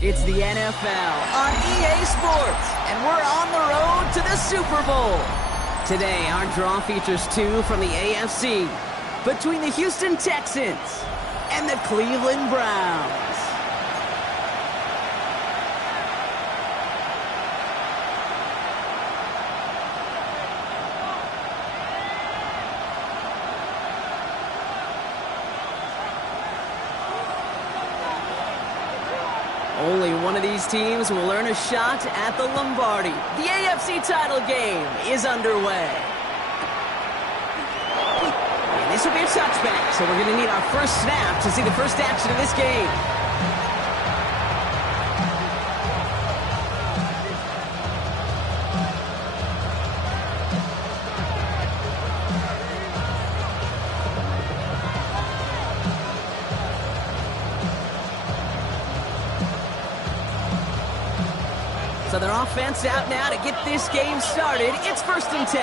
It's the NFL on EA Sports, and we're on the road to the Super Bowl. Today, our draw features two from the AFC between the Houston Texans and the Cleveland Browns. Only one of these teams will earn a shot at the Lombardi. The AFC title game is underway. And this will be a touchback, so we're going to need our first snap to see the first action of this game. So their offense out now to get this game started. It's 1st and 10.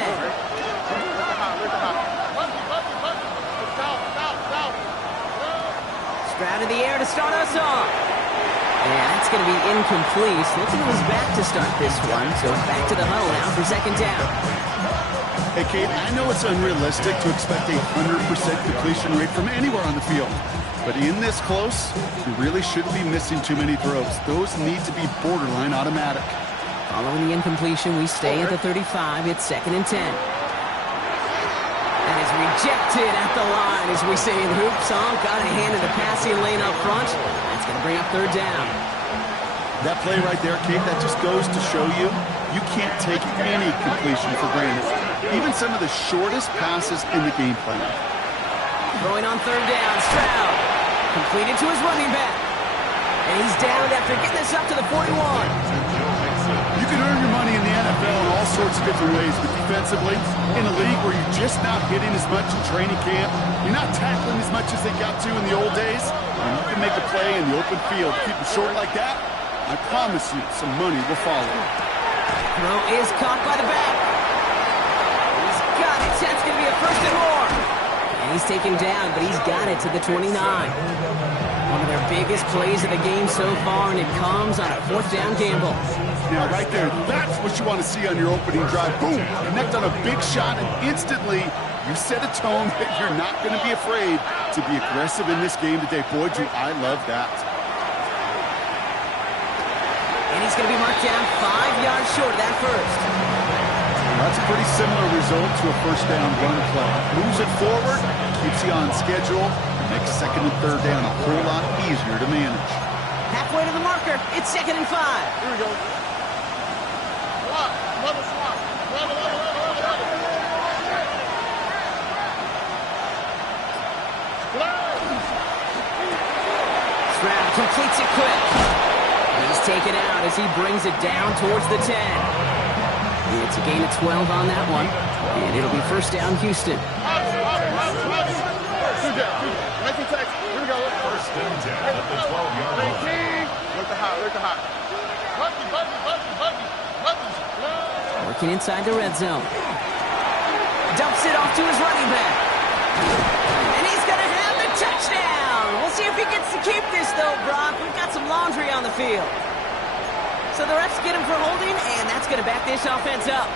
Stroud in the air to start us off. And that's going to be incomplete. Looks like it was back to start this one. So back to the huddle now for 2nd down. Hey, Kate, I know it's unrealistic to expect a 100% completion rate from anywhere on the field. But in this close, you really shouldn't be missing too many throws. Those need to be borderline automatic. Following the incompletion, we stay at the 35. It's 2nd and 10. That is rejected at the line, as we say in hoop song. Got a hand in the passing lane up front. That's going to bring up 3rd down. That play right there, Kate, that just goes to show you, you can't take any completion for granted. Even some of the shortest passes in the game plan. Throwing on 3rd down, Stroud. Completed to his running back. And he's down after getting this up to the 41. You can earn your money in the NFL in all sorts of different ways, but defensively, in a league where you're just not hitting as much in training camp, you're not tackling as much as they got to in the old days, and you can make a play in the open field. Keep it short like that, I promise you some money will follow. Throw is caught by the back. He's got it. That's going to be a 1st and more. And he's taken down, but he's got it to the 29. One of their biggest plays of the game so far, and it comes on a 4th down gamble. Now, right there, that's what you want to see on your opening drive. Boom! Connect on a big shot, and instantly you set a tone that you're not going to be afraid to be aggressive in this game today. Boy, do I love that. And he's going to be marked down 5 yards short of that first. That's a pretty similar result to a 1st down run play. Moves it forward, keeps you on schedule, and makes 2nd and 3rd down a whole lot easier to manage. Halfway to the marker, it's 2nd and 5. Here we go. Swap. Stroud completes it quick. He's taken out as he brings it down towards the 10. It's a gain of 12 on that one, and it'll be 1st down Houston. Here we go. 1st and 10 at the 12-yard line. Look the hot. Buggy. Working inside the red zone. Dumps it off to his running back. And he's going to have the touchdown. We'll see if he gets to keep this, though, Brock. We've got some laundry on the field. So the refs get him for holding, and that's going to back this offense up.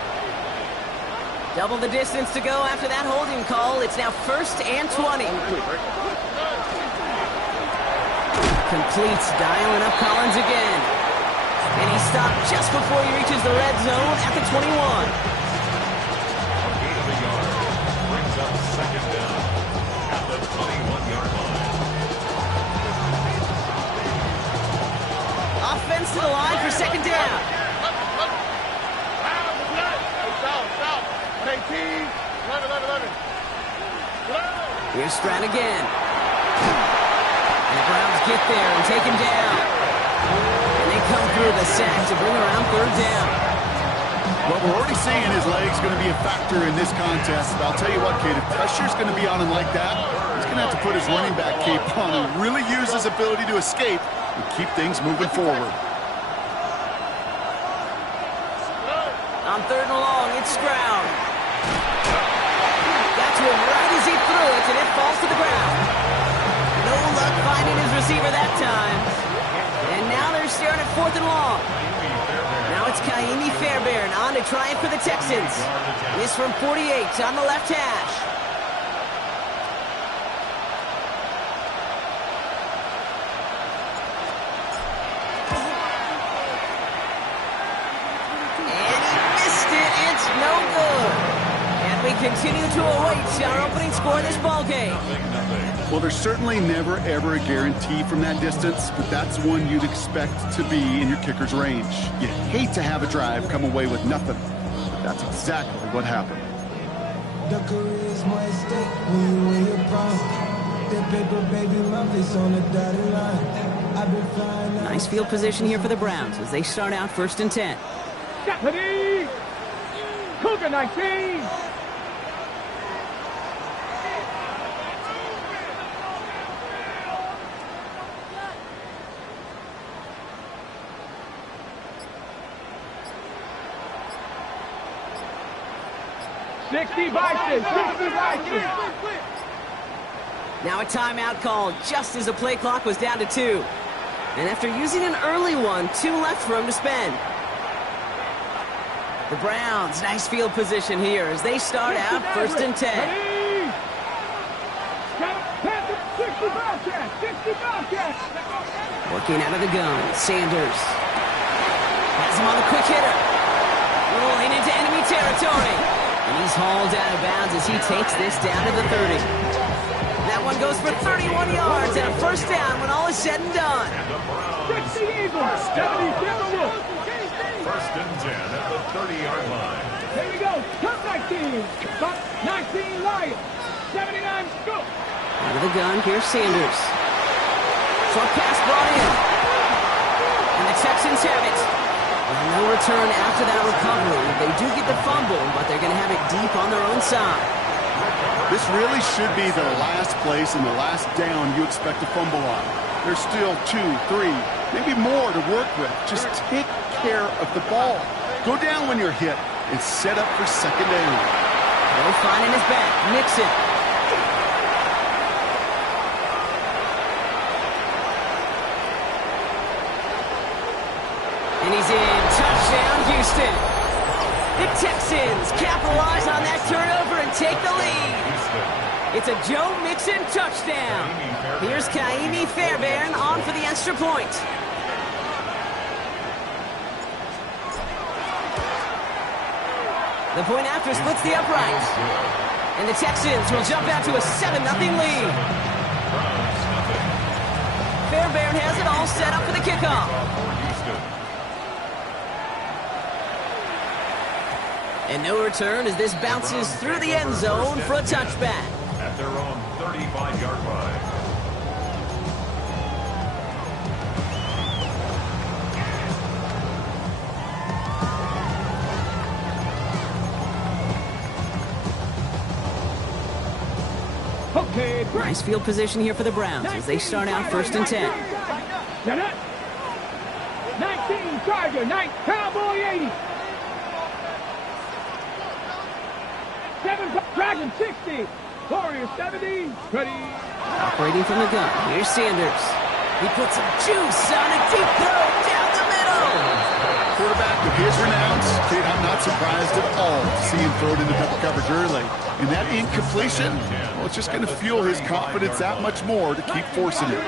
Double the distance to go after that holding call. It's now 1st and 20. Completes, dialing up Collins again. And he stopped just before he reaches the red zone at the 21. A gain of a yard brings up 2nd down at the 21-yard line. Offense to the line for 2nd down. Here's Stroud again. And the Browns get there and take him down. And they come through the sack to bring around 3rd down. Well, we're already seeing his leg's going to be a factor in this contest. But I'll tell you what, Kate, if pressure's going to be on him like that, he's going to have to put his running back cape on and really use his ability to escape and keep things moving forward. On 3rd and long, it's Stroud. Got to him right as he threw it, and it falls to the ground. No luck finding his receiver that time. And now they're staring to try it for the Texans. This from 48 on the left hash. And he missed it. It's no good. And we continue to await our opening score in this ballgame. Well, there's certainly never, ever a guarantee from that distance, but that's one you'd expect to be in your kicker's range. You hate to have a drive come away with nothing, but that's exactly what happened. The career's more at stake when you win your prime. That paper, baby, my face on the dotted line. I've been flying. Nice field position here for the Browns as they start out 1st and 10. Deputy! Cougar 19! Now a timeout called just as the play clock was down to 2. And after using an early one, 2 left for him to spend. The Browns, nice field position here as they start out 1st and 10. Working out of the gun, Sanders. Has him on the quick hitter. Rolling into enemy territory. And he's hauled out of bounds as he takes this down to the 30. That one goes for 31 yards and a 1st down when all is said and done. 60 Eagles, 70 Timberwolves. 1st and 10 at the 30-yard line. Here we go. Cup 19. Cup 19 Lions. 79 go. Out of the gun, here's Sanders. Short pass brought in. And the Texans have it. And no return after that recovery. They do get the fumble, but they're going to have it deep on their own side. This really should be the last place and the last down you expect to fumble on. There's still 2, 3, maybe more to work with. Just take care of the ball. Go down when you're hit and set up for 2nd down. No finding his back. Nixon. And he's in. Touchdown, Houston. The Texans capitalize on that turnover and take the lead. It's a Joe Mixon touchdown. Here's Kaimi Fairbairn on for the extra point. The point after splits the upright. And the Texans will jump out to a 7-0 lead. Fairbairn has it all set up for the kickoff. And no return as this bounces through the end zone for a touchback. At their own 35-yard line. Okay, nice field position here for the Browns as they start out 1st and 10. 19 Charger, 9 Cowboy 80. 7 Dragon 60. Warrior 70. Ready. Operating from the gun. Here's Sanders. He puts some juice on a deep throw down the middle. Quarterback of his renown, kid, I'm not surprised at all to see him throw it into double coverage early. And that incompletion, well, it's just going to fuel his confidence that much more to keep forcing it.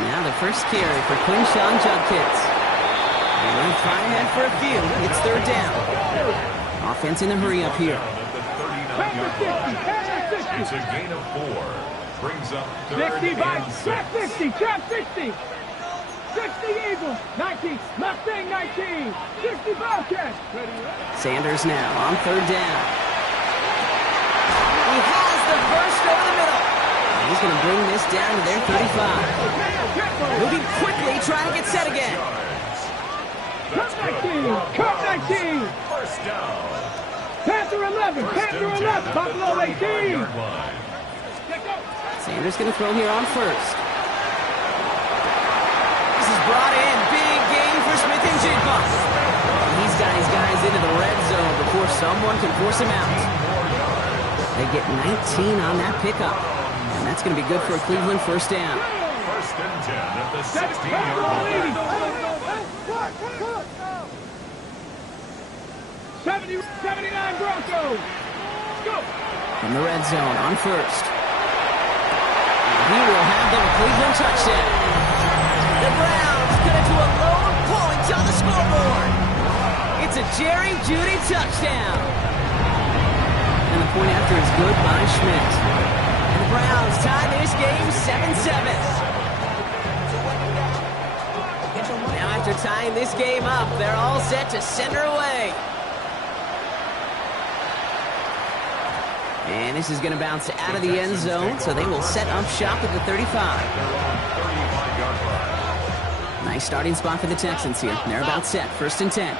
Now the first carry for Quinshawn Judkins. Run far ahead for a few. It's 3rd down. Offense in a hurry up here. It's a gain of 4. Brings up 3rd 60 by and 6. trap 60, trap 60. 60 Eagles, 19, Mustang 19, 60 Bobcats. Sanders now on 3rd down. He has the burst over the middle. He's going to bring this down to their 35. Moving quickly, trying to get set again. Cup 19, Cup 19. 1st down. Panther 11, Panther 11, Buffalo 18. Sanders going to throw here on 1st. This is brought in. Big game for Smith and Jigba. He's got his guys into the red zone before someone can force him out. They get 19 on that pickup. And that's going to be good for a Cleveland 1st down. 1st and 10 at the 16-yard line. 79 Broncos. Go. In the red zone on first. He will have the Cleveland touchdown. The Browns cut it to a lone point on the scoreboard. It's a Jerry Jeudy touchdown. And the point after is good by Schmidt. And the Browns tie this game 7-7. Now after tying this game up, they're all set to send her away. And this is going to bounce out of the end zone, so they will set up shop at the 35. Nice starting spot for the Texans here. They're about set. First and 10.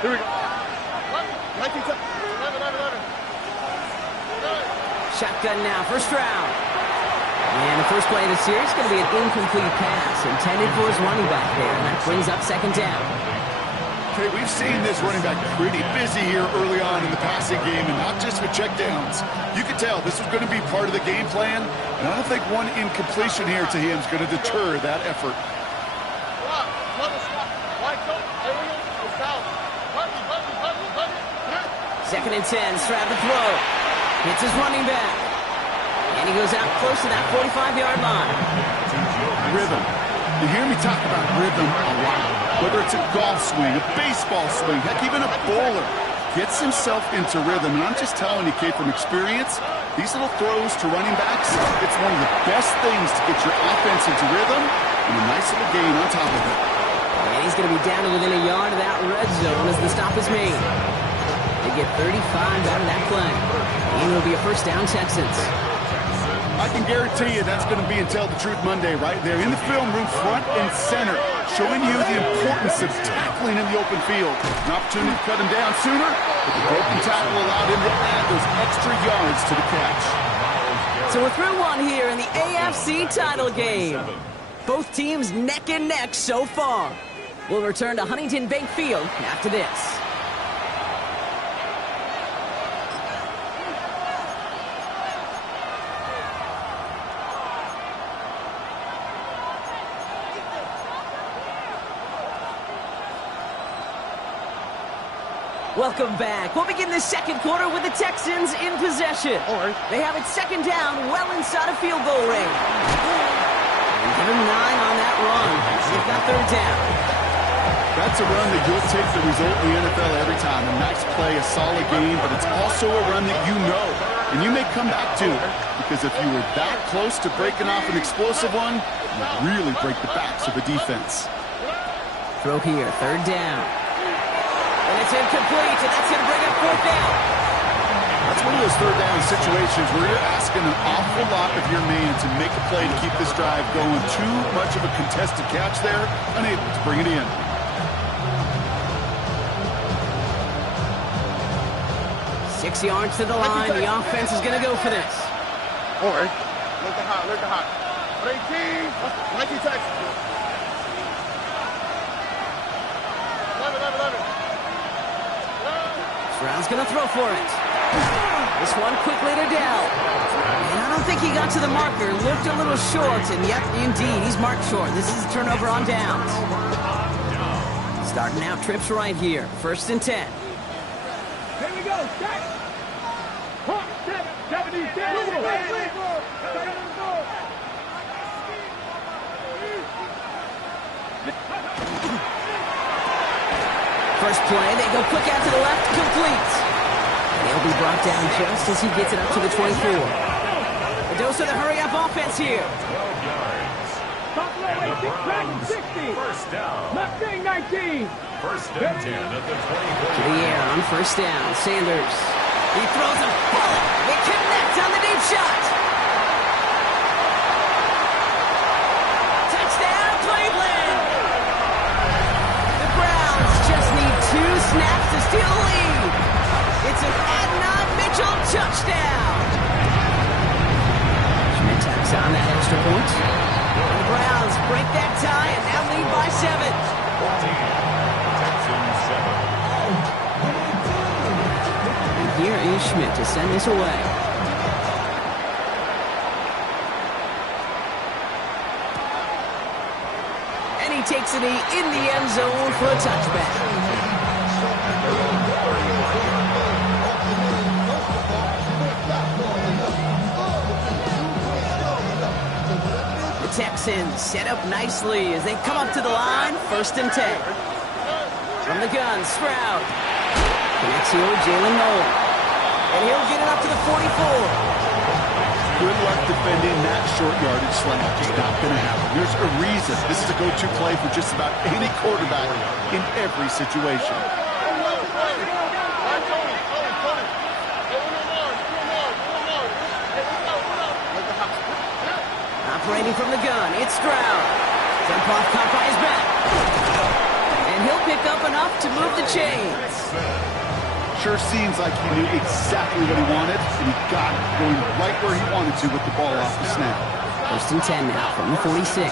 Here we go. 11. Shotgun now, first round. And the first play of the series is going to be an incomplete pass intended for his running back there. And that brings up second down. Okay, we've seen this running back pretty busy here early on in the passing game, and not just with checkdowns. You could tell this was going to be part of the game plan, and I don't think one incompletion here to him is going to deter that effort. Second and 10, Stroud to throw. Hits his running back. And he goes out close to that 45-yard line. Rhythm. You hear me talk about rhythm a lot. Whether it's a golf swing, a baseball swing, heck, even a bowler gets himself into rhythm. And I'm just telling you, Kate, from experience, these little throws to running backs, it's one of the best things to get your offense into rhythm and a nice little gain on top of it. And he's going to be down to within a yard of that red zone as the stop is made. They get 35 out of that play. And it'll be a first down, Texans. I can guarantee you that's going to be in Tell the Truth Monday right there in the film room, front and center, showing you the importance of tackling in the open field. An opportunity to cut him down sooner, but the broken tackle allowed him to add those extra yards to the catch. So we're through one here in the AFC title game. Both teams neck and neck so far. We'll return to Huntington Bank Field after this. Welcome back. We'll begin the second quarter with the Texans in possession. They have it second down, well inside of field goal range. And give him 9 on that run. They've got third down. That's a run that you'll take the result in the NFL every time. A nice play, a solid game, but it's also a run that you know, and you may come back to it, because if you were that close to breaking off an explosive one, you really break the backs of the defense. Throw here, third down. And it's incomplete, and that's going to bring up fourth down. That's one of those third down situations where you're asking an awful lot of your man to make a play to keep this drive going. Too much of a contested catch there, unable to bring it in. Six yards to the line. The offense is going to go for this. All right. Look at hot. 19 Texans. 11. Stroud's going to throw for it. This one quickly to Dell. And I don't think he got to the marker. Looked a little short, and yep, indeed, he's marked short. This is a turnover on downs. Starting out trips right here. First and 10. Here we go. Set. 70. First play, they go quick out to the left, complete. And he'll be brought down just as he gets it up to the 24. A dose of the hurry-up offense here. 60. First down. Mustang 19. First and 10 at the 24. To the air on first down, Sanders. He throws a bullet. They connect on the deep shot. Touchdown, Cleveland. The Browns just need 2 snaps to steal a lead. It's an Adnan Mitchell touchdown. Schmidt tacks on that extra point. And the Browns break that tie and now lead by 7. And here is Schmidt to send this away. takes a knee in the end zone for a touchback. The Texans set up nicely as they come up to the line, 1st and 10. From the gun, Stroud. Connects here with Jalen Noel. And he'll get it up to the 44. Good luck defending that short yardage slant. Just not going to happen. There's a reason this is a go-to play for just about any quarterback in every situation. Operating from the gun, it's Stroud. Jump off, caught by his back. And he'll pick up enough to move the chains. Sure seems like he knew exactly what he wanted, and he got it, going right where he wanted to with the ball off the snap. 1st and 10 now from the 46.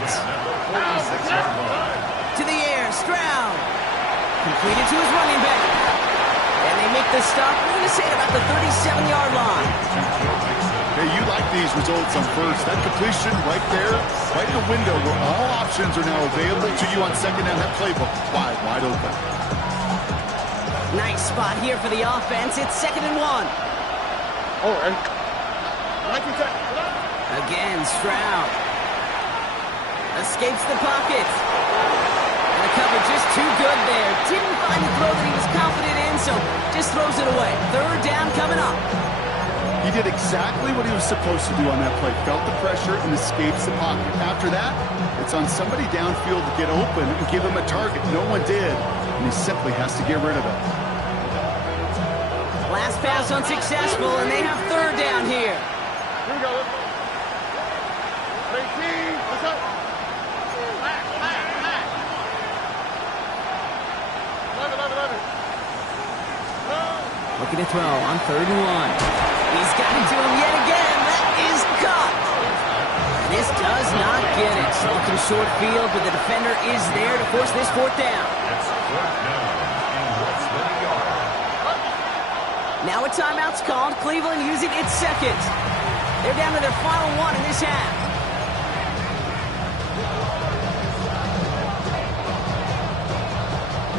To the air, Stroud. Completed to his running back. And they make the stop, we're going to say, at about the 37-yard line. Hey, you like these results on first. That completion right there, right in the window where all options are now available to you on second down. That playbook wide open. Nice spot here for the offense. It's 2nd and 1. All right. Again, Stroud. Escapes the pocket. And the cover just too good there. Didn't find the throw that he was confident in, so just throws it away. 3rd down coming up. He did exactly what he was supposed to do on that play. Felt the pressure and escapes the pocket. After that, it's on somebody downfield to get open and give him a target. No one did, and he simply has to get rid of it. Last pass unsuccessful, and they have 3rd down here. Here we go. 18. What's up? Back. 11. Looking to throw on 3rd and 1. He's got it to him yet again. That is caught. This does not get it. Looking short field, but the defender is there to force this 4th down. It's 4th down in less than a yard. Now a timeout's called. Cleveland using its 2nd. They're down to their final 1 in this half.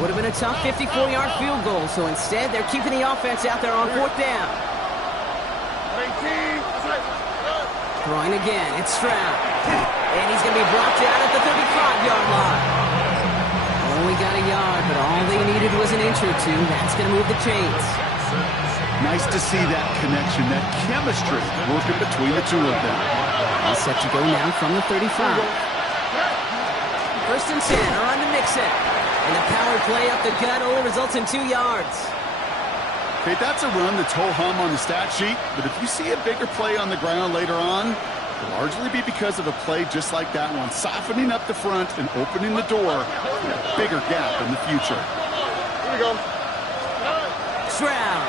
Would have been a tough 54-yard field goal, so instead they're keeping the offense out there on 4th down. 18. Throwing again, it's Stroud. And he's going to be brought down at the 35-yard line. Only got a yard, but all they needed was an inch or two. That's going to move the chains. Nice to see that connection, that chemistry working between the two of them. All set to go now from the 35. 1st and 10, a run to Mixon. And the power play up the gut only results in 2 yards. Okay, that's a run that's ho-hum on the stat sheet, but if you see a bigger play on the ground later on, it'll largely be because of a play just like that one, softening up the front and opening the door for a bigger gap in the future. Here we go. Stroud.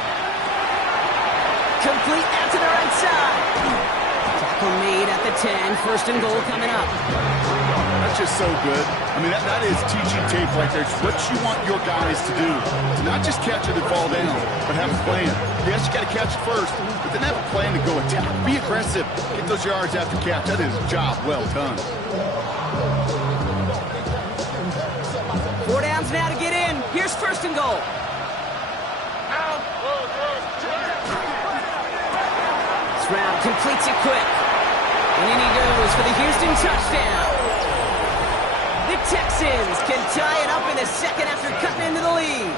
Complete out to the right side. Tackle made at the 10. 1st and goal coming up. That's just so good. I mean, that is teaching tape right there. It's what you want your guys to do. To not just catch it and fall down, but have a plan. Yes, you got to catch it first, but then have a plan to go attack. Be aggressive. Get those yards after catch. That is a job well done. 4 downs now to get in. Here's 1st and goal. Stroud completes it quick. And in he goes for the Houston touchdown. The Texans can tie it up in the 2nd after cutting into the lead.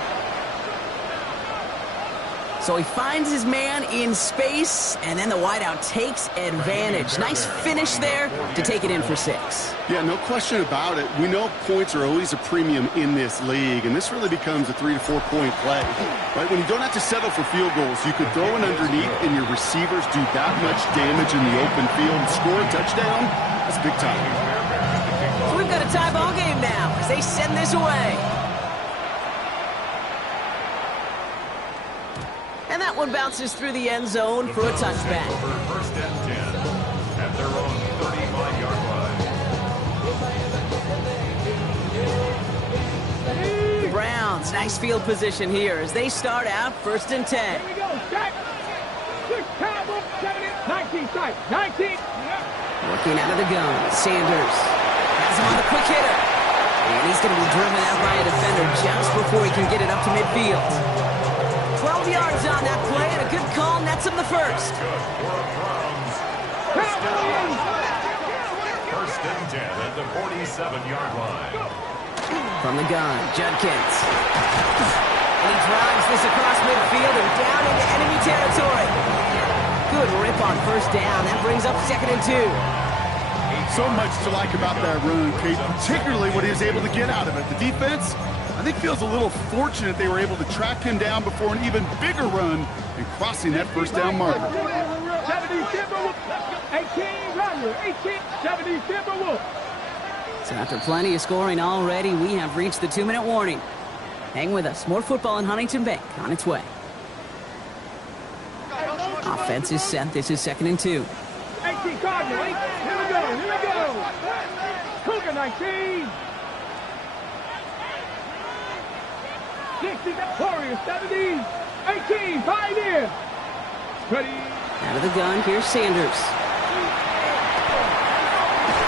So he finds his man in space, and then the wideout takes advantage. Nice finish there to take it in for 6. Yeah, no question about it. We know points are always a premium in this league, and this really becomes a 3 to 4 point play. Right? When you don't have to settle for field goals, you could throw it underneath, and your receivers do that much damage in the open field. Score a touchdown, that's big time. So we've got a tie ball game now as they send this away. And that one bounces through the end zone for a touchback. Over 1st and 10 at their own 35-yard line. The Browns, nice field position here as they start out 1st and 10. Here we go, set. 6 cowboy, 19 side, 19. Working out of the gun, Sanders has him on the quick hitter. And he's going to be driven out by a defender just before he can get it up to midfield. 12 yards on that play, and a good call nets him the first. First and 10 at the 47-yard line. From the gun, Judkins. And he drives this across midfield and down into enemy territory. Good rip on first down. That brings up 2nd and 2. So much to like about that run, Kate, particularly what he was able to get out of it. The defense, I think, feels a little fortunate they were able to track him down before an even bigger run and crossing that first down marker. 18, Rattler, 18, 70, Timberwolf. So after plenty of scoring already, we have reached the 2-minute warning. Hang with us. More football in Huntington Bank on its way. Offense is set. This is 2nd and 2. 18 Cardinal, 8. Here we go. Cougar 19. 60, Warriors 70. 18, Pioneer. Ready. Out of the gun, here's Sanders.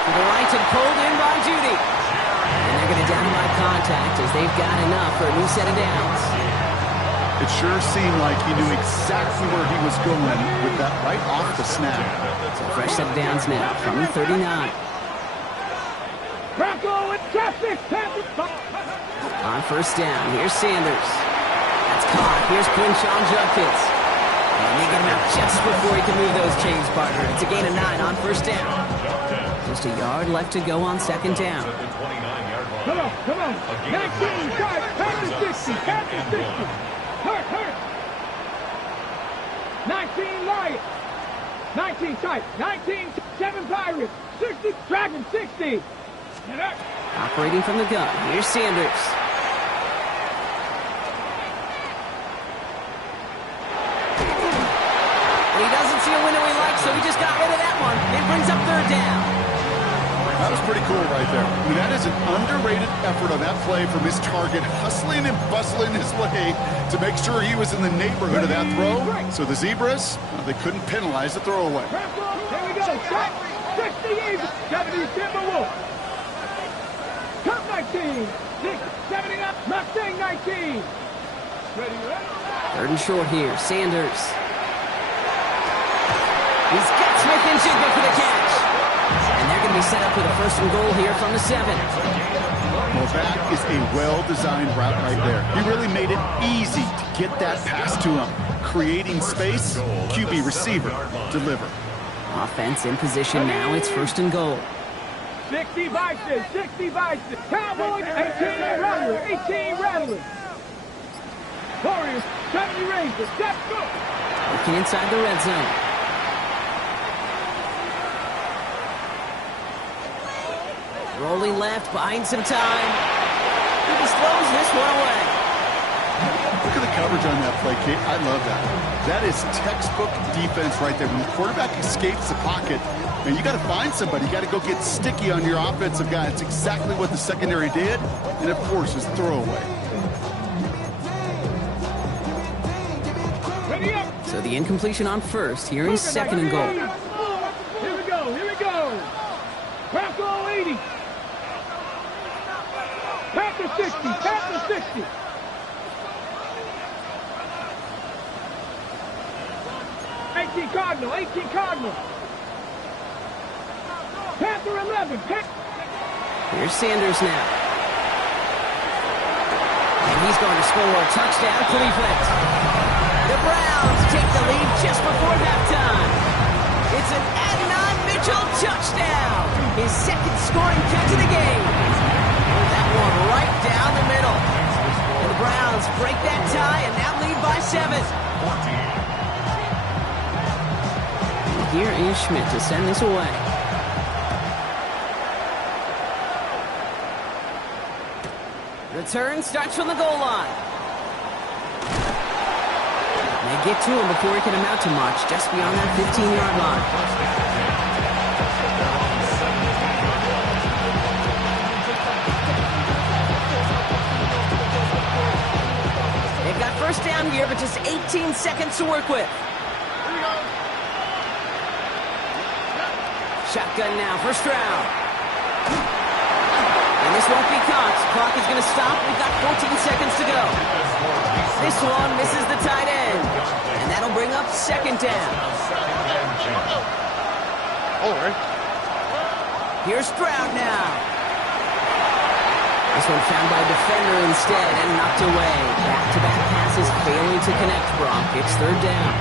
To the right and pulled in by Judy. And they're going to down by contact as they've got enough for a new set of downs. It sure seemed like he knew exactly where he was going with that right off the snap. So fresh set of downs now from 39. Bronco in traffic. On first down, here's Sanders. That's caught. Here's Quinshawn Judkins. And they get him out just before he can move those chains, partner. It's a gain of 9 on first down. Just a yard left to go on 2nd down. Come on. 19, Panther 60, Panther 60. Hurt. 19, Lions. 19, tight. 19, 7 Pirates. 60, Dragon 60. Operating from the gun, here's Sanders. And he doesn't see a window he likes, so he just got rid of that one. It brings up 3rd down. That was pretty cool right there. I mean, that is an underrated effort on that play from his target, hustling and bustling his way to make sure he was in the neighborhood of that throw. So the Zebras, they couldn't penalize the throwaway. Here we go. 60 Eagles. 70 Timberwolf. Cup 19. 70 up. Mustang 19. Ready. 3rd and short here, Sanders. He's got Smith and Jigba for the catch. And they're going to be set up with a 1st and goal here from the 7. Well, that is a well-designed route right there. He really made it easy to get that pass to him. Creating space, QB receiver, deliver. Offense in position now. It's 1st and goal. 60 Bison. 60 Bison. Cowboys. 18 Rattler. 18 Rattler. Warriors. 70 Rangers. Let's go. Looking inside the red zone. Rolling left, buying some time. He just throws this one away. Look at the coverage on that play, Kate. I love that. That is textbook defense right there. When the quarterback escapes the pocket, man, you got to find somebody. You got to go get sticky on your offensive guy. It's exactly what the secondary did. And, of course, his throwaway. Ready up. So the incompletion on first. Here is 2nd and goal. Here we go. Bronco 80. Panther 60. 18 Cardinal. Panther 11. Here's Sanders now. And he's going to score a touchdown, Cleveland. The Browns take the lead just before halftime. It's an Adnan Mitchell touchdown. His 2nd scoring catch of the game. That one right down the middle. And the Browns break that tie and now lead by 7. Here is Schmidt to send this away. Return starts from the goal line. They get to him before he can amount to much, just beyond that 15-yard line. They've got first down here, but just 18 seconds to work with. Shotgun now, first round. And this won't be caught. Clock is going to stop. We've got 14 seconds to go. This one misses the tight end. And that'll bring up second down. All right. Here's Stroud now. This one found by a defender instead and knocked away. Back-to-back passes failing to connect, Brock. It's third down.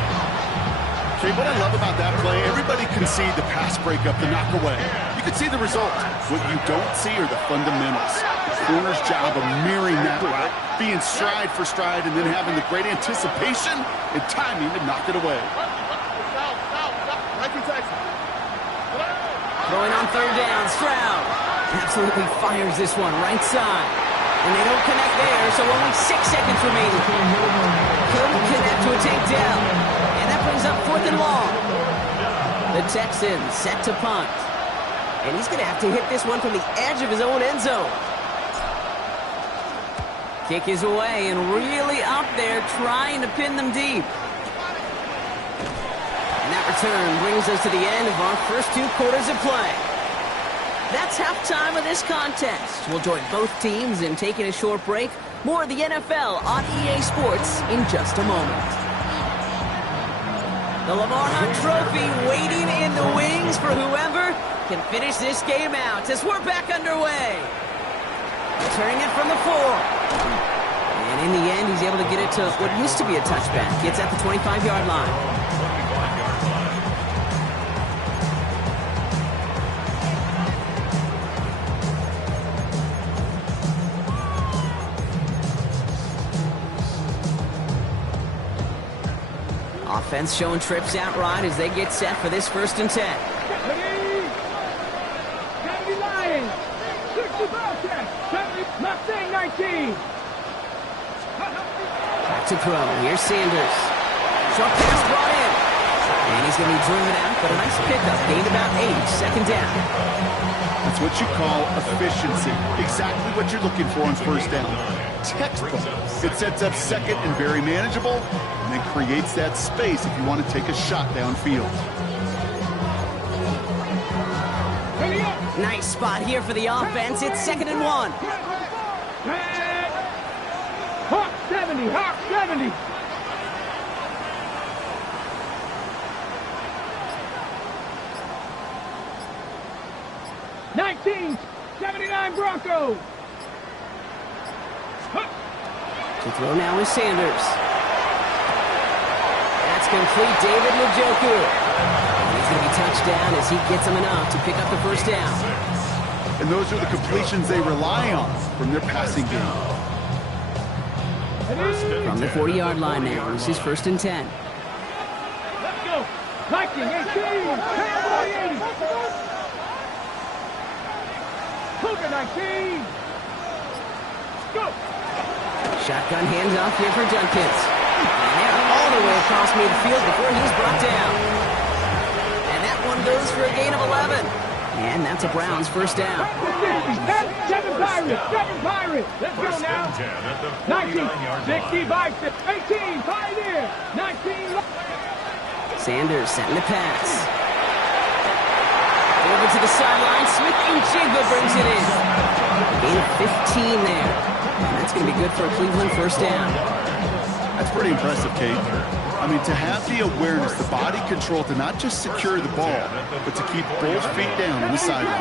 Okay, what I love about that play, everybody can see the pass breakup, the knock away. You can see the result. What you don't see are the fundamentals. The corner's job of mirroring that route, being stride for stride, and then having the great anticipation and timing to knock it away. Throwing on third down, Stroud absolutely fires this one right side. And they don't connect there, so only 6 seconds remaining. Couldn't connect to a takedown. And that brings up fourth and long. The Texans set to punt. And he's going to have to hit this one from the edge of his own end zone. Kick is away and really up there trying to pin them deep. And that return brings us to the end of our first 2 quarters of play. That's halftime of this contest. We'll join both teams in taking a short break. More of the NFL on EA Sports in just a moment. The Lamar Hunt Trophy waiting in the wings for whoever can finish this game out as we're back underway. Returning it from the 4. And in the end, he's able to get it to what used to be a touchback. Gets at the 25-yard line. Offense showing trips out right as they get set for this 1st and 10. 70 Lions, 60 Bobcats, 70 Mustang 19. Back to throw. Here's Sanders. Short pass brought in. And he's going to be driven out, but a nice pickup. Gained about 8. Second down. That's what you call efficiency. Exactly what you're looking for on first down. Textbook. It sets up second and very manageable, and then creates that space if you want to take a shot downfield. Nice spot here for the offense. It's 2nd and 1. Hawk 70, Hawk 70. '79 Broncos. To throw now is Sanders. That's complete. David Njoku. He's going to be touched down as he gets him enough to pick up the first down. And those are the completions they rely on from their passing game. From the 40-yard line now, this is 1st and 10. Let's go. Viking 18, Cowboy 80. Cougar 19. Go. Shotgun handoff here for Junkins. And they're all the way across midfield before he's brought down. And that one goes for a gain of 11. And that's a Browns first down. 7 Pirates. Let's go now. 19, 60 Bison, 18, Pioneer, 19. Sanders setting the pass. Over to the sideline. Smith and Jigba brings it in. Gain of 15 there. And that's going to be good for a Cleveland first down. That's pretty impressive, Kate. I mean, to have the awareness, the body control to not just secure the ball, but to keep both feet down on the sideline.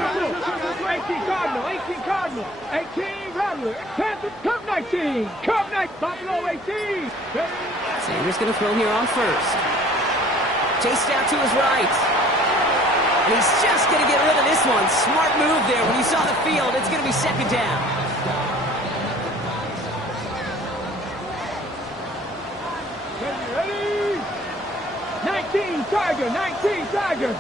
18 Cardinal, 18 Rattler, Panthers, Cup 19, Cup 19, Buffalo 18. Sanders going to throw here on first. Chased out to his right. And he's just going to get rid of this one. Smart move there. When you saw the field, it's going to be second down. Ready? 19 Tiger, 19 Tiger.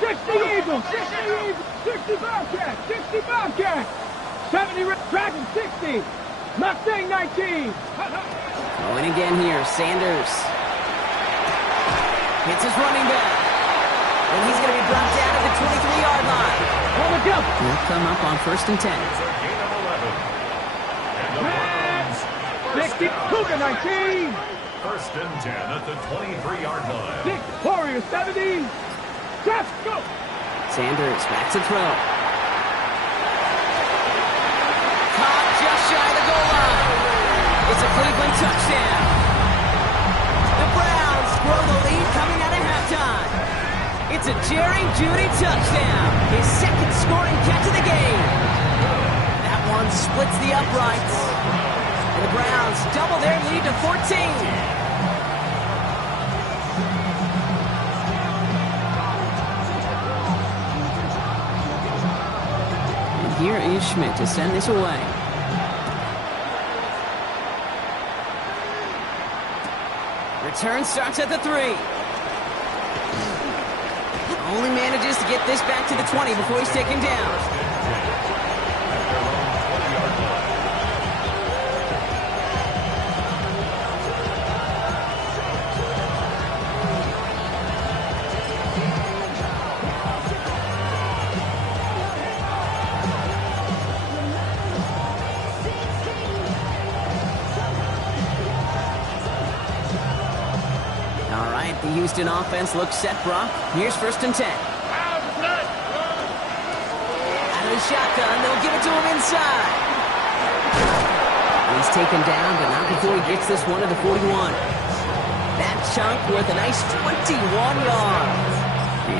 60 Eagles, 60 Bobcat, 60 Bobcat. 70 Dragon, 60. Mustang 19. Going again here, Sanders. Hits his running back. And he's going to be brought down at the 23-yard line. He'll come up on 1st and 10. And 60, Cougar 19. 1st and 10 at the 23-yard line. 6, Warriors 70. Just go. Sanders back to throw. Caught just shy of the goal line. It's a Cleveland touchdown. The Browns grow the lead coming out of halftime. It's a Jerry Jeudy touchdown. His second scoring catch of the game. That one splits the uprights. And the Browns double their lead to 14. Here is Schmidt to send this away. Return starts at the 3. Only manages to get this back to the 20 before he's taken down. The Houston offense looks set, Brock. Here's 1st and 10. Out of the shotgun, they'll give it to him inside. He's taken down, but not before he gets this one to the 41. That chunk worth a nice 21 yards.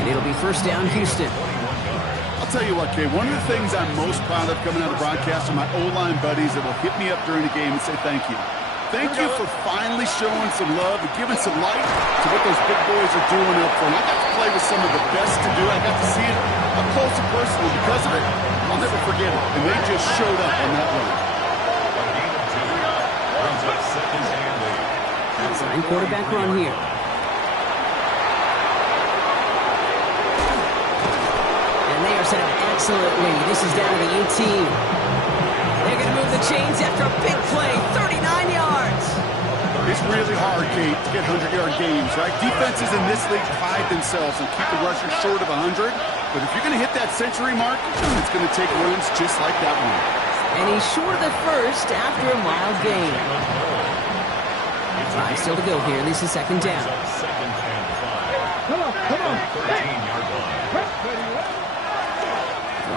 And it'll be 1st down, Houston. I'll tell you what, Kay, one of the things I'm most proud of coming out of broadcast are my O-line buddies that will hit me up during the game and say thank you. Thank you for finally showing some love and giving some light to what those big boys are doing up front. I got to play with some of the best to do it. I got to see it up close and personal. Because of it, I'll never forget it. And they just showed up on that run. Design quarterback run here. And they are set up excellently. This is down to the 18. They're going to move the chains after a big play, 39 yards. It's really hard, Kate, to get 100-yard games, right? Defenses in this league pride themselves and keep the rushers short of 100. But if you're going to hit that century mark, it's going to take runs just like that one. And he's short of the first after a mild gain. 5 still to go here. This is 2nd down. Come on.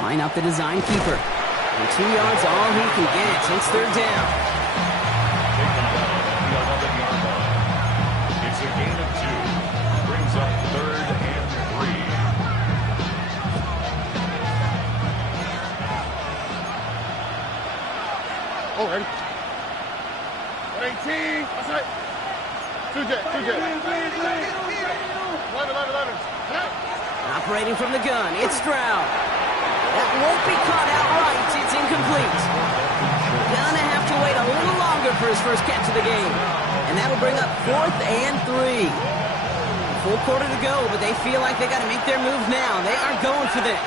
Line up the design keeper. And 2 yards all he can get. It's 3rd down. It's a gain of 2. Brings up 3rd and 3. Oh, ready? 18. That's right. 2 jet. 11. Operating from the gun, it's Stroud. That won't be caught outright. It's incomplete. Gonna have to wait a little longer for his first catch of the game. And that'll bring up 4th and 3. Full quarter to go, but they feel like they got to make their move now. They are going for this.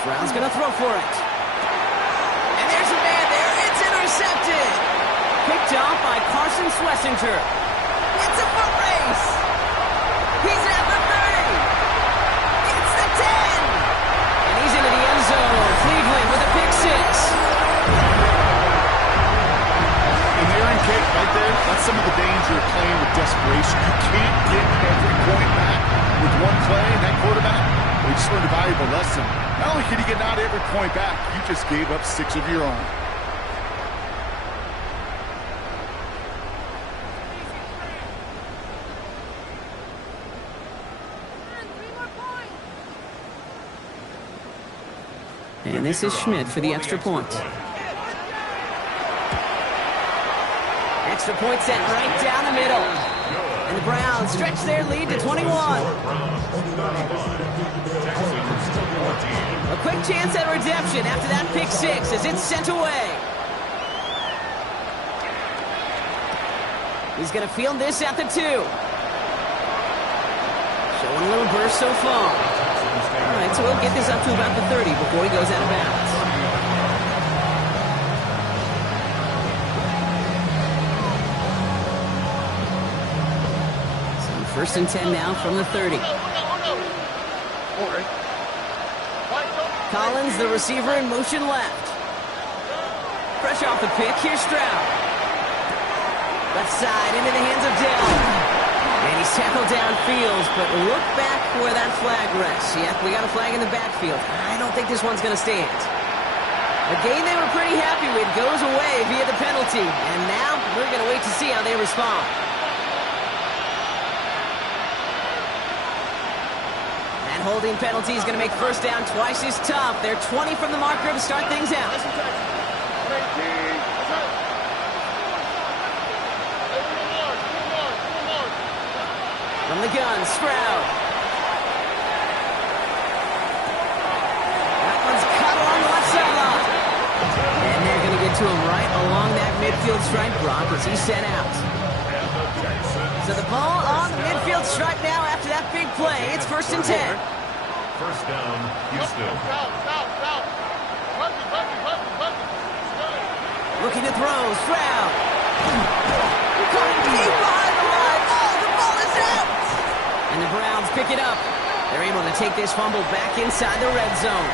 Stroud's gonna throw for it. And there's a man there. It's intercepted. Picked off by Carson Schlesinger. It's a foot race. He's at the 30. It's the 10. And he's into the end zone. Cleveland with a pick 6. And there in Kate, right there, that's some of the danger of playing with desperation. You can't get every point back with one play. And that quarterback, we just learned a valuable lesson. Not only can you get not every point back, you just gave up 6 of your own. And this is Schmidt for the extra point. Extra point set right down the middle. And the Browns stretch their lead to 21. A quick chance at redemption after that pick 6 as it's sent away. He's going to field this at the 2. Showing a little burst so far. All right, so we'll get this up to about the 30 before he goes out of bounds. So 1st and 10 now from the 30. Collins, the receiver, in motion left. Fresh off the pick, here's Stroud. Left side into the hands of Dell. And he's tackled downfield, but look back where that flag rests. Yep, we got a flag in the backfield. I don't think this one's going to stand. A game they were pretty happy with goes away via the penalty. And now we're going to wait to see how they respond. That holding penalty is going to make first down twice as tough. They're 20 from the marker to start things out. From the gun, Stroud. That one's cut along the left sideline. And they're going to get to him right along that midfield stripe, Brock, as he's sent out. So the ball on the midfield stripe now after that big play. It's 1st and 10. First down, Houston. Looking to throw, Stroud. Coming deep behind the line. Oh, the ball is out. And the Browns pick it up. They're able to take this fumble back inside the red zone.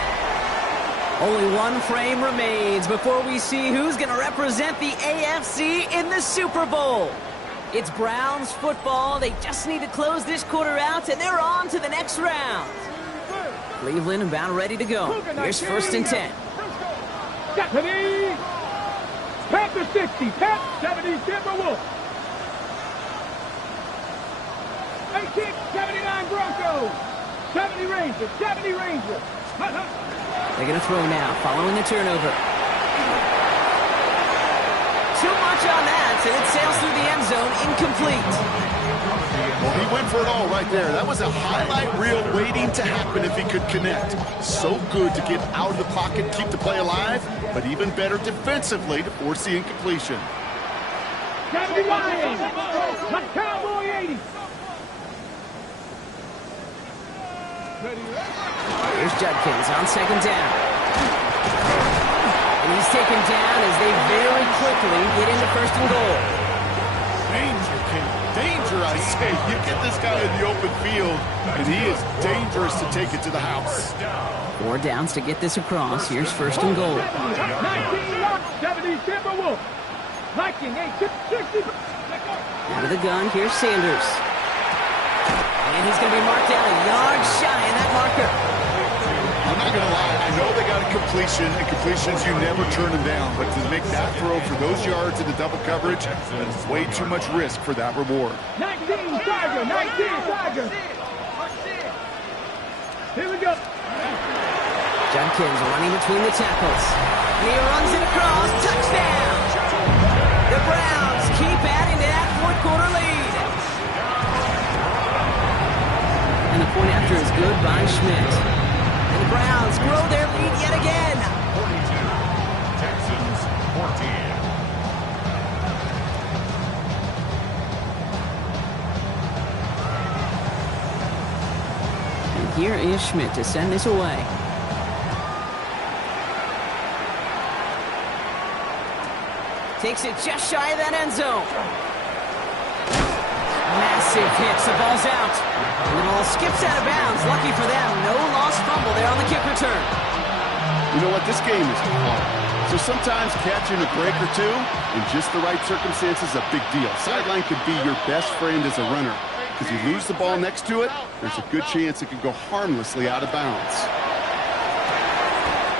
Only one frame remains before we see who's going to represent the AFC in the Super Bowl. It's Browns football. They just need to close this quarter out, and they're on to the next round. Cleveland about ready to go. Here's 1st and 10. Stephanie! Panther 60, Pat 70, Timberwolves. 18, 79 Broncos. 70 Rangers, 70 Rangers. They're going to throw now, following the turnover. Too much on that, and it sails through the end zone, incomplete. Well, he went for it all right there. That was a highlight reel waiting to happen if he could connect. So good to get out of the pocket, keep the play alive, but even better defensively to force the incompletion. 70 Lions, Cowboy 80. Here's Judkins on 2nd down. And he's taken down as they very quickly get into 1st and goal. Danger, King. Danger, I say. You get this guy in the open field, and he is dangerous to take it to the house. 4 downs to get this across. Here's 1st and goal. 19, 70 Timberwolves. Viking 8, 60. Out of the gun, here's Sanders. And he's going to be marked down a yard shy in that marker. I'm not going to lie. I know they got a completion, and completions, you never turn them down. But to make that throw for those yards in the double coverage, that is way too much risk for that reward. 19 Tiger, 19 Tiger. Here we go. Judkins running between the tackles. And he runs it across. Touchdown! The Browns keep adding to that 4th quarter lead. And the point after is good by Schmidt. And the Browns grow their lead yet again. 42, Texans 14. And here is Schmidt to send this away. Takes it just shy of that end zone. Massive hits. The ball's out. And the ball skips out of bounds. Lucky for them. No lost fumble there on the kick return. You know what? This game is hard. So sometimes catching a break or two in just the right circumstances is a big deal. Sideline could be your best friend as a runner. Because you lose the ball next to it, there's a good chance it could go harmlessly out of bounds.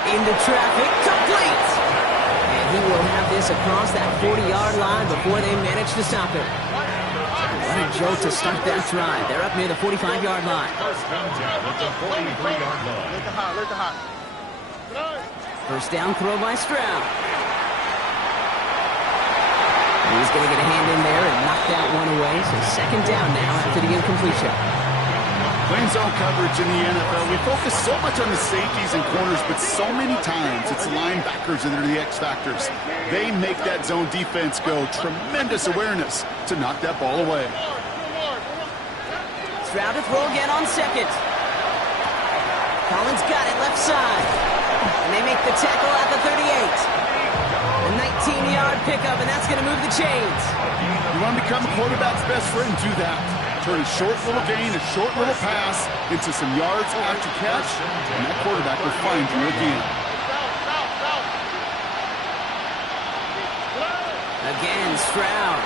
Into traffic. Complete. And he will have this across that 40-yard line before they manage to stop it. What a jolt to start that drive. They're up near the 45-yard line. First down at the 43-yard line. First down throw by Stroud. He's going to get a hand in there and knock that one away. So 2nd down now after the incompletion. Playing zone coverage in the NFL, we focus so much on the safeties and corners, but so many times it's linebackers that are the X factors. They make that zone defense go. Tremendous awareness to knock that ball away. Stroud to throw again on 2nd. Collins got it left side. And they make the tackle at the 38. A 19-yard pickup, and that's going to move the chains. You want to become a quarterback's best friend, do that. Turn a short little gain, a short little pass into some yards after catch, and that quarterback will find you again. Again, Stroud.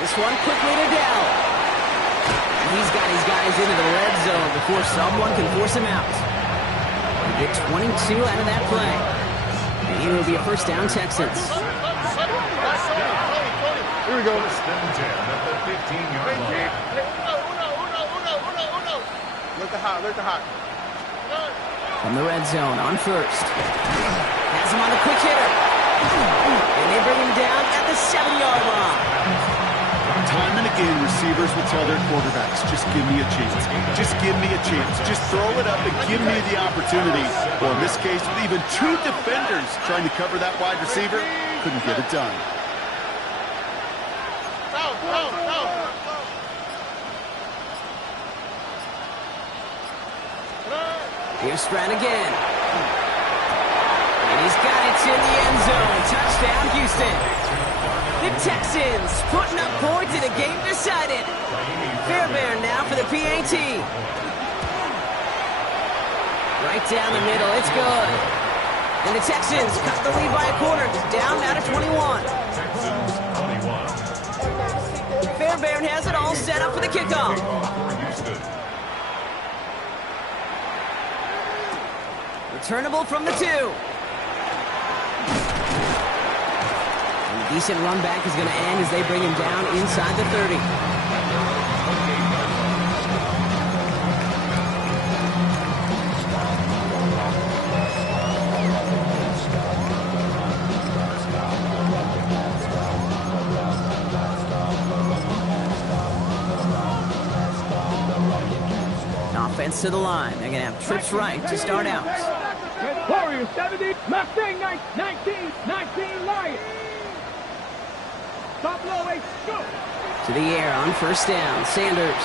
This one quickly to Dell. And he's got his guys into the red zone before someone can force him out. They get 22 out of that play. And it will be a first down, Texans. Here we go. First and 10 at the 15-yard line. Look the hot. From the red zone on first. Has him on the quick hitter. And they bring him down at the 7-yard line. Time and again, receivers will tell their quarterbacks, just give me a chance. Just give me a chance. Just throw it up and give me the opportunity. Well, in this case, with even two defenders trying to cover that wide receiver, couldn't get it done. Here's Strand again. And he's got it to the end zone. Touchdown, Houston. The Texans putting up points in a game decided. Fairbairn now for the PAT. Right down the middle. It's good. And the Texans cut the lead by a quarter. Down now to 21. Fairbairn has it all set up for the kickoff. Returnable from the 2. And a decent run back is going to end as they bring him down inside the 30. Offense to the line. They're going to have trips right to start out. Warriors 70, Mustang 19, Lions. Top low 8, go. To the air on first down. Sanders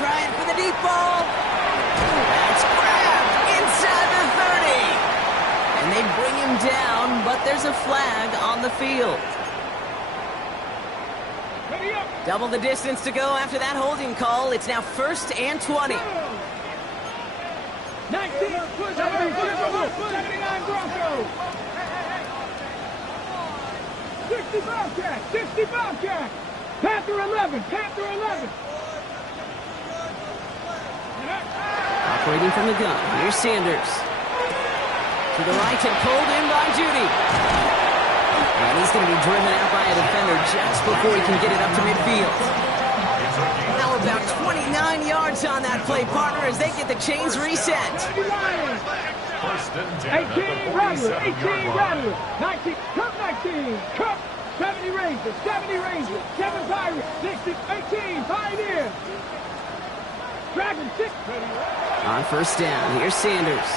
trying for the deep ball. That's grabbed inside the 30. And they bring him down, but there's a flag on the field. Double the distance to go after that holding call. It's now first and 20. 19, 79 Broncos. 60 Bobcat. Panther 11. Operating from the gun. Here's Sanders. To the right and pulled in by Judy. And he's going to be driven out by a defender just before he can get it up to midfield. Now about 29 yards on that play, partner, as they get the chains reset. First and 10 18 Rattler. 19, Cup. 70 Rangers, 7 Pirates, 60, 18 Pioneers. Dragon 6. On first down, here's Sanders.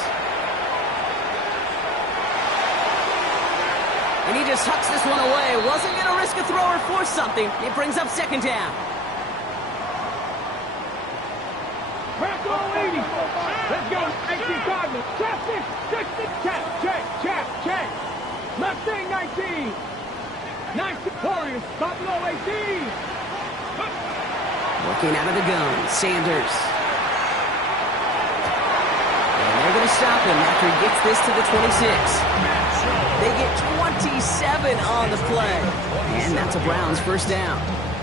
And he just hucks this one away. Wasn't going to risk a throw or force something. It brings up second down. Franco 80. Let's go. 18 Cardinals. Chap 60. Chap. Mustang 19. 19 Warriors. Buffalo 18. Looking out of the gun. Sanders. And they're going to stop him after he gets this to the 26. They get 27 on the play. And that's a Browns first down.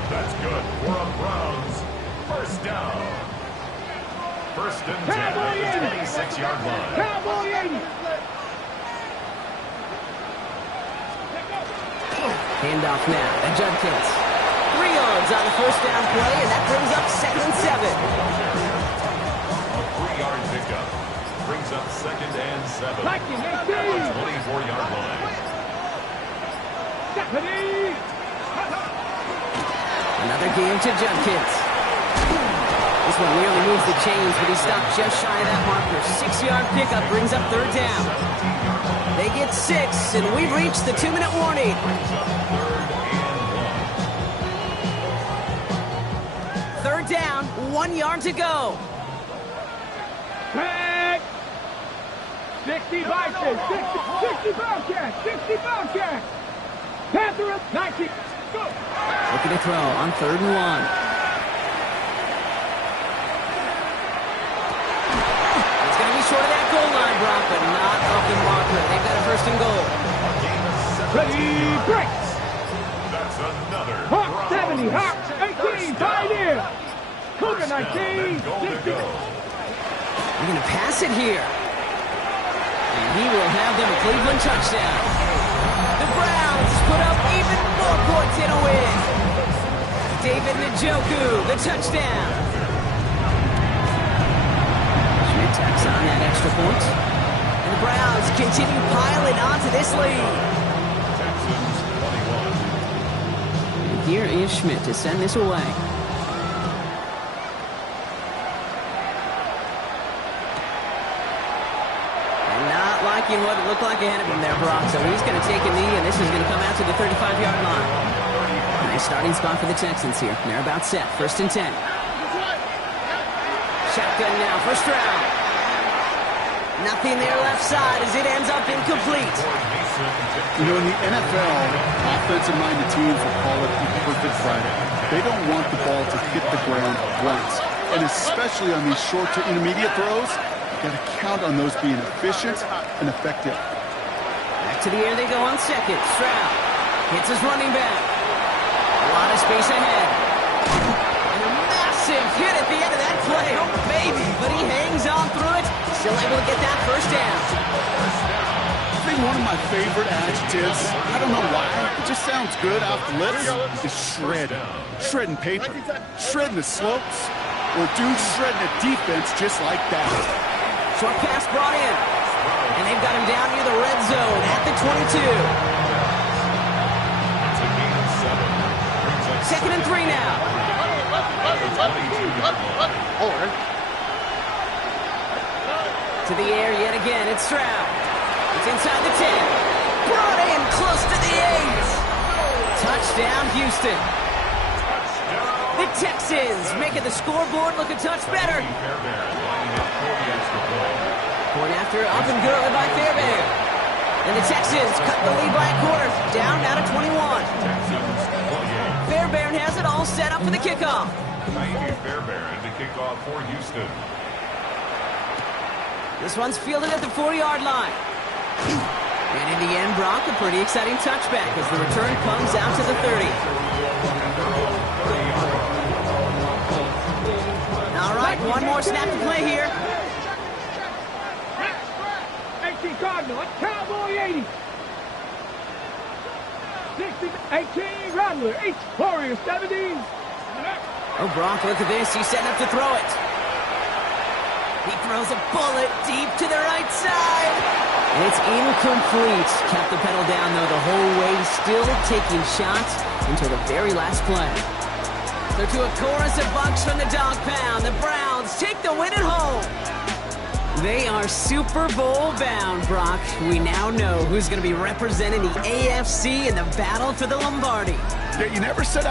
That's good for a Browns first down. First and 10 at the 26-yard line. Cowboy 80. Handoff now at Judkins. 3 yards on the first down play, and that brings up second and 7. A 3-yard pickup brings up second and 7. Viking 18. 24-yard line. Stephanie. Another game to Judkins. This one nearly moves the chains, but he stopped just shy of that marker. 6-yard pickup brings up third down. They get 6, and we've reached the 2-minute warning. Third down, 1 yard to go. Back. 60 Bison. 60 Bobcat. Panther 19. Go. Looking to throw on third and 1. Short of that goal line, Brock, but not off the marker. They've got a first and goal. Ready, break. That's another Hawk 70. 70, hot, 18, pioneer. Cougar 19, 60. They're going to pass it here. And he will have them a Cleveland touchdown. The Browns put up even more points in a win. David Njoku, the touchdown. Schmidt tacks on that extra point. And the Browns continue piling onto this lead. And here is Schmidt to send this away. What it looked like ahead of him there, Brock. So he's going to take a knee, and this is going to come out to the 35-yard line. Nice starting spot for the Texans here. They're about set. 1st and 10. Shotgun now for Stroud. Nothing there left side as it ends up incomplete. You know, in the NFL, offensive-minded teams will call it the perfect Friday. They don't want the ball to hit the ground once. And especially on these short to intermediate throws, got to count on those being efficient and effective. Back to the air they go on second. Stroud hits his running back. A lot of space ahead. And a massive hit at the end of that play. Oh, baby. But he hangs on through it. Still able to get that first down. I think one of my favorite adjectives, I don't know why, it just sounds good off the lips, is shred. Shredding paper. Shredding the slopes. Or dude shredding a defense just like that. Short pass brought in. And they've got him down near the red zone at the 22. 2nd and 3 now. To the air yet again. It's Stroud. It's inside the 10. Brought in close to the 8. Touchdown, Houston. The Texans making the scoreboard look a touch better. Point after up and good by Fairbairn. And the Texans cut the lead by a quarter, down now to 21. Fairbairn has it all set up for the kickoff. Fairbairn to kick off for Houston. This one's fielded at the 4-yard line. And in the end, Brock, a pretty exciting touchback as the return comes out to the 30. All right, one more snap to play here. 18 Cardinal, Cowboy 80. 60, 18 Rattler, 8 Warrior 70. Oh, Brock, look at this. He's setting up to throw it. He throws a bullet deep to the right side. And it's incomplete. Kept the pedal down, though, the whole way, still taking shots until the very last play. So to a chorus of bucks from the dog pound, the Browns take the win at home. They are Super Bowl bound, Brock. We now know who's going to be representing the AFC in the battle for the Lombardi. Yeah, you never said